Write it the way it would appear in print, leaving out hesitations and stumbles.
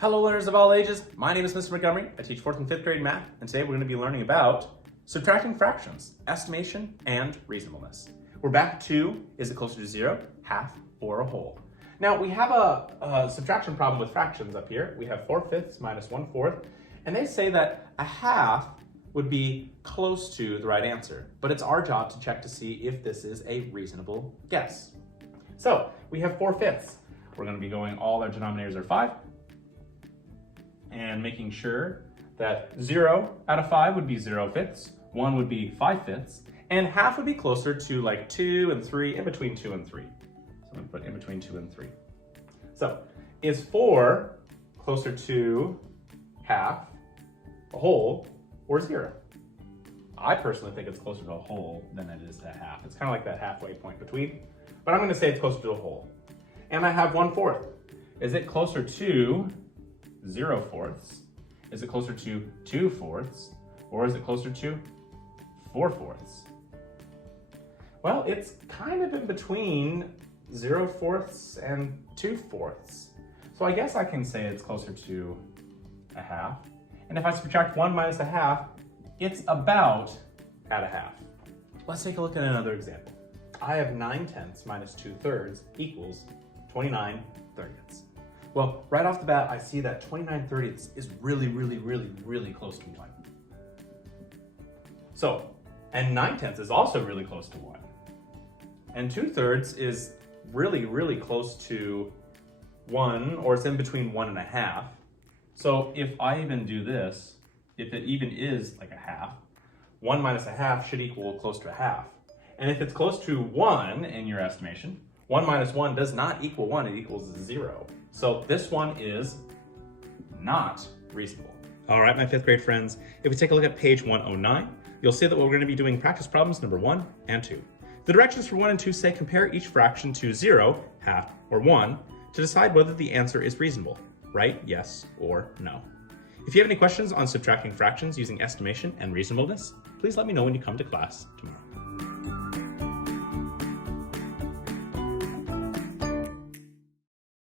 Hello learners of all ages, my name is Mr. Montgomery. I teach 4th and 5th grade math, and today we're going to be learning about subtracting fractions, estimation, and reasonableness. We're back to, is it closer to 0, half, or a whole? Now we have a subtraction problem with fractions up here. We have 4/5 minus 1/4, and they say that a half would be close to the right answer, but it's our job to check to see if this is a reasonable guess. So we have 4/5. We're going to be going, all our denominators are 5, and making sure that 0 out of 5 would be 0/5, 1 would be 5/5, and half would be closer to like 2 and 3, in between 2 and 3. So I'm going to put in between 2 and 3. So is 4 closer to half, a whole, or 0? I personally think it's closer to a whole than it is to half. It's kind of like that halfway point between, but I'm going to say it's closer to a whole. And I have 1/4. Is it closer to 0/4? Is it closer to 2/4? Or is it closer to 4/4? Well, it's kind of in between 0/4 and 2/4. So I guess I can say it's closer to a half. And if I subtract 1 minus a half, it's about at a half. Let's take a look at another example. I have 9/10 minus 2/3 equals 29/30. Well, right off the bat, I see that 29/30 is really close to 1. So, and 9/10 is also really close to 1. And 2/3 is really close to 1, or it's in between 1 and a half. So if I even do this, if it even is like a half, 1 minus a half should equal close to a half. And if it's close to 1 in your estimation, 1 minus 1 does not equal 1, it equals 0. So this one is not reasonable. All right, my 5th grade friends, if we take a look at page 109, you'll see that we're going to be doing practice problems number 1 and 2. The directions for 1 and 2 say compare each fraction to 0, half, or 1 to decide whether the answer is reasonable. Right, yes, or no. If you have any questions on subtracting fractions using estimation and reasonableness, please let me know when you come to class tomorrow.